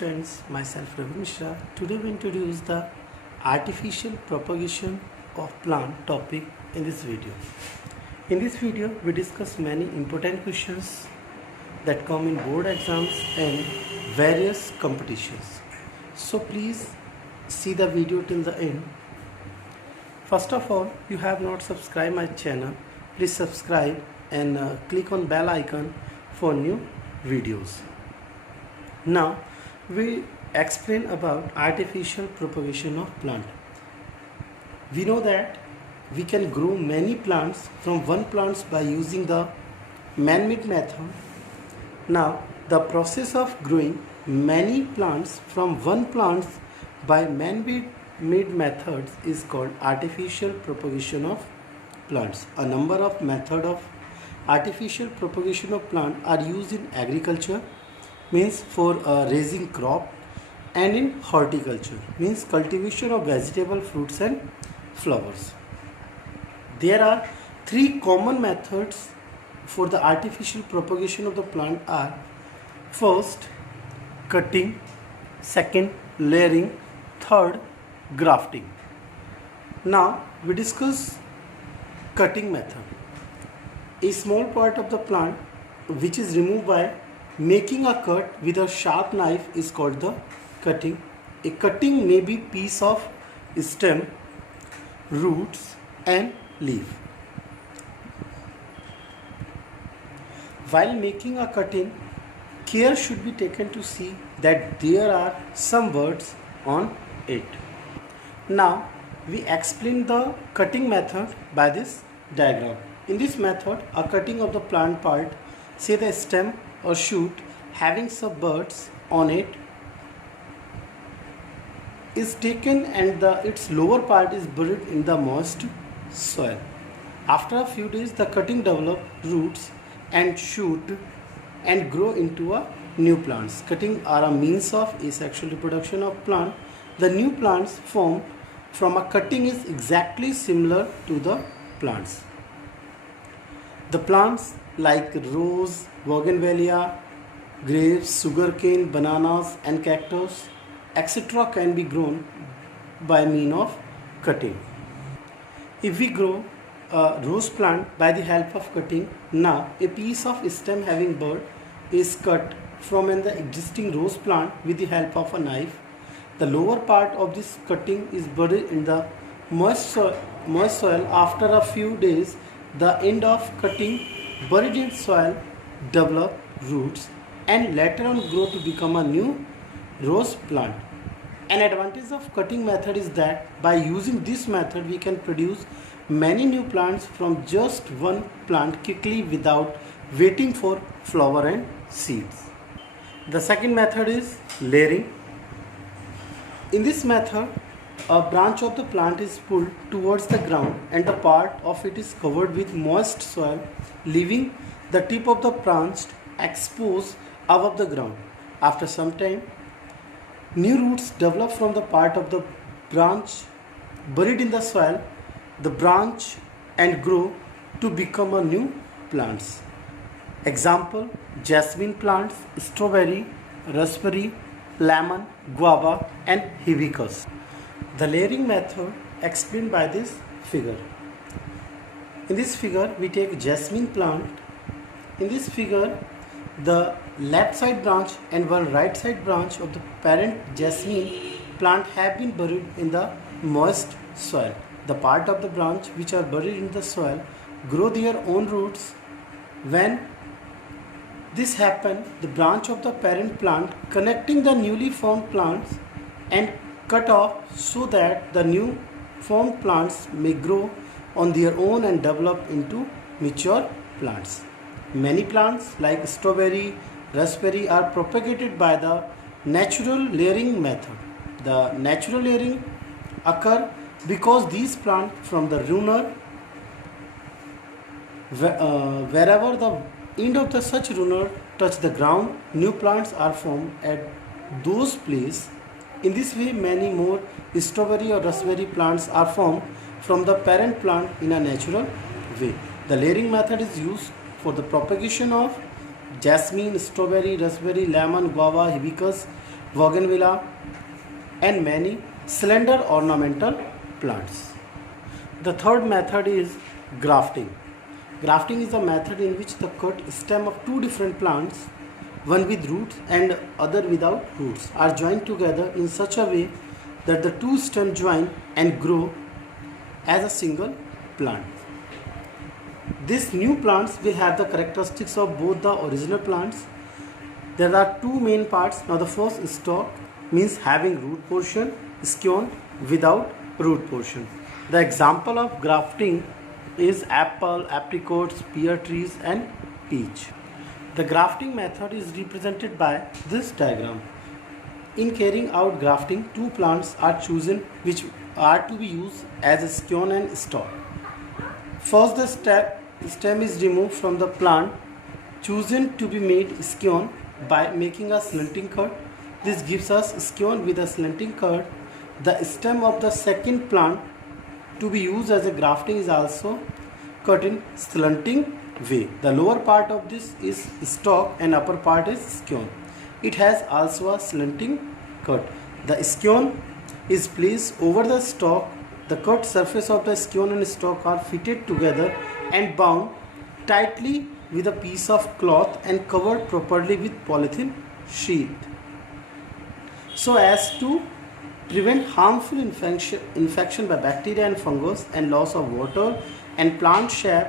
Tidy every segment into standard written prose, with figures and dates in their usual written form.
students, myself Ravi Mishra. Today we introduce the artificial propagation of plant topic in this video. In this video we discuss many important questions that come in board exams and various competitions. So please see the video till the end. First of all, you have not subscribed my channel, please subscribe and click on bell icon for new videos. Now we explain about artificial propagation of plant. We know that we can grow many plants from one plants by using the man-made method. Now the process of growing many plants from one plants by man-made methods is called artificial propagation of plants. A number of methods of artificial propagation of plant are used in agriculture, means for raising crop, and in horticulture, means cultivation of vegetable, fruits and flowers. There are three common methods for the artificial propagation of the plant are: first, cutting; second, layering; third, grafting. Now we discuss cutting method. A small part of the plant which is removed by making a cut with a sharp knife is called the cutting. A cutting may be piece of stem, roots and leaf. While making a cutting, care should be taken to see that there are some words on it. Now we explain the cutting method by this diagram. In this method, a cutting of the plant part, say the stem or shoot having some buds on it, is taken and its lower part is buried in the moist soil. After a few days, the cutting develop roots and shoot and grow into a new plants. Cutting are a means of asexual reproduction of plant. The new plants formed from a cutting is exactly similar to the plants. The plants like rose, bougainvillea, grapes, sugarcane, bananas and cactus, etc. can be grown by means of cutting. If we grow a rose plant by the help of cutting, now a piece of stem having bud is cut from the existing rose plant with the help of a knife. The lower part of this cutting is buried in the moist soil. After a few days, the end of cutting buried in soil develop roots and later on grow to become a new rose plant. An advantage of cutting method is that by using this method we can produce many new plants from just one plant quickly without waiting for flower and seeds. The second method is layering. In this method, a branch of the plant is pulled towards the ground and a part of it is covered with moist soil, leaving the tip of the branch exposed above the ground. After some time, new roots develop from the part of the branch buried in the soil, the branch, and grow to become a new plants. Example: jasmine plants, strawberry, raspberry, lemon, guava and hibiscus. The layering method explained by this figure. In this figure we take jasmine plant. In this figure, the left side branch and one right side branch of the parent jasmine plant have been buried in the moist soil. The part of the branch which are buried in the soil grow their own roots. When this happens, the branch of the parent plant connecting the newly formed plants and cut off so that the new formed plants may grow on their own and develop into mature plants. Many plants like strawberry, raspberry are propagated by the natural layering method. The natural layering occur because these plants from the runner, wherever the end of the such runner touch the ground, new plants are formed at those places. In this way, many more strawberry or raspberry plants are formed from the parent plant in a natural way. The layering method is used for the propagation of jasmine, strawberry, raspberry, lemon, guava, hibiscus bougainvillea, and many slender ornamental plants. The third method is grafting. Grafting is a method in which the cut stem of two different plants, one with roots and other without roots, are joined together in such a way that the two stems join and grow as a single plant. These new plants will have the characteristics of both the original plants. There are two main parts. Now the first, stalk, means having root portion, scion without root portion. The example of grafting is apple, apricots, pear trees and peach. The grafting method is represented by this diagram. In carrying out grafting, two plants are chosen which are to be used as a scion and stalk. First, the stem is removed from the plant chosen to be made scion by making a slanting cut. This gives us scion with a slanting cut. The stem of the second plant to be used as a grafting is also cut in slanting way. The lower part of this is stalk and upper part is scion. It has also a slanting cut. The scion is placed over the stalk. The cut surface of the scion and stalk are fitted together and bound tightly with a piece of cloth and covered properly with polythene sheet, so as to prevent harmful infection by bacteria and fungus and loss of water and plant shape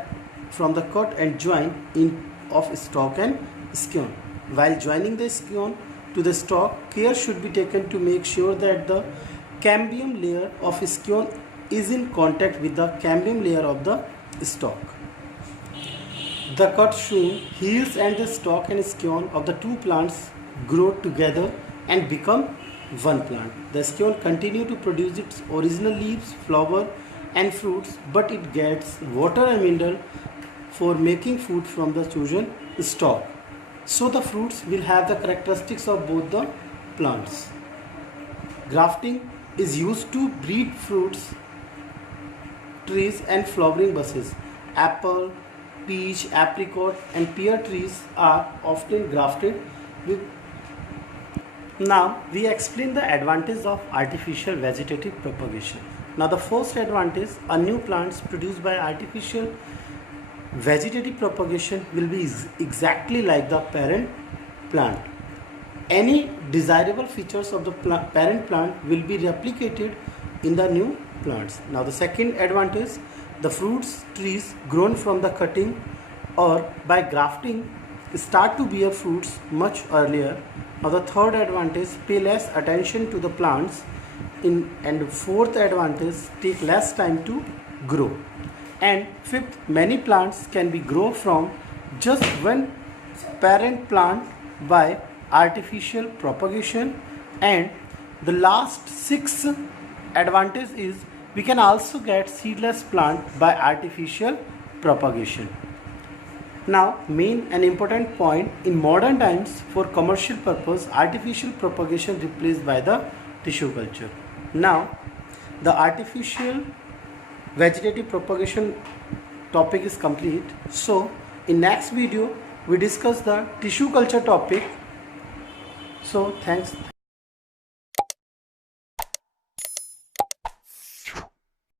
from the cut and join in of stalk and scion. While joining the scion to the stalk, care should be taken to make sure that the cambium layer of scion is in contact with the cambium layer of the stalk. The cut shown heals and the stalk and scion of the two plants grow together and become one plant. The scion continue to produce its original leaves, flower and fruits, but it gets water and mineral for making food from the chosen stalk. So the fruits will have the characteristics of both the plants. Grafting is used to breed fruits, trees and flowering bushes. Apple, peach, apricot and pear trees are often grafted with. Now we explain the advantage of artificial vegetative propagation. Now the first advantage, a new plants produced by artificial vegetative propagation will be exactly like the parent plant. Any desirable features of the parent plant will be replicated in the new plants. Now the second advantage, the fruits trees grown from the cutting or by grafting start to bear fruits much earlier. Now the third advantage, pay less attention to the plants and fourth advantage, take less time to grow. And fifth, many plants can be grown from just one parent plant by artificial propagation. And the last sixth advantage is we can also get seedless plant by artificial propagation. Now, main and important point, in modern times for commercial purpose, artificial propagation replaced by the tissue culture. Now, the artificial vegetative propagation topic is complete. So, in next video, we discuss the tissue culture topic. So, thanks.